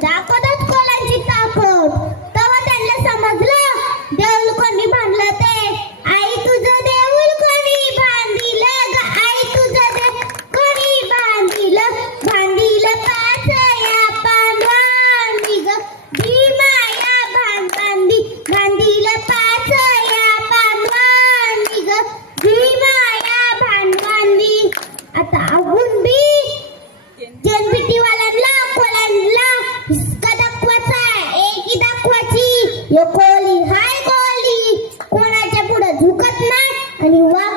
রাখো Wow.